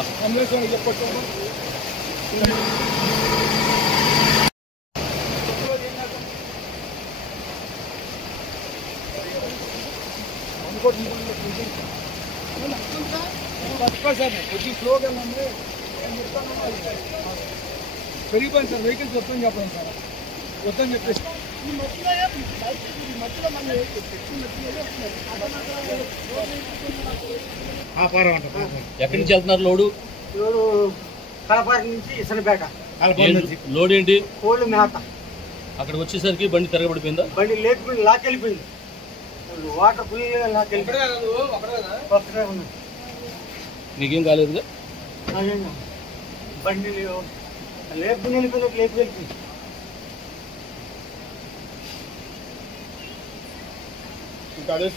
Ambulance వాళ్ళకి చెప్పొచ్చు. Sir కొద్ది స్లోగా ఉందండి, నేను చెప్తాను. పెరిగిపోయింది సార్, వెహికల్స్ వస్తుందని చెప్పండి సార్, వద్దని చెప్పేసి ఎక్కడి నుంచి వెళ్తున్నారు లోడు? కలపారి నుంచి ఇసనపేట. లోడ్ ఏంటి? కోళ్ళు మేత. అక్కడికి వచ్చేసరికి బండి తిరగబడిపోయిందా? బండి లేకపోయింది, లాకెళ్ళిపోయింది. Water full లాకెళ్ళిపోయింది. నీకేం కాలేదుగా? బండి లేపుకుని వెళ్ళిపోయినట్టు లేపుకెళ్ళిపోయింది. ఇంకా అదే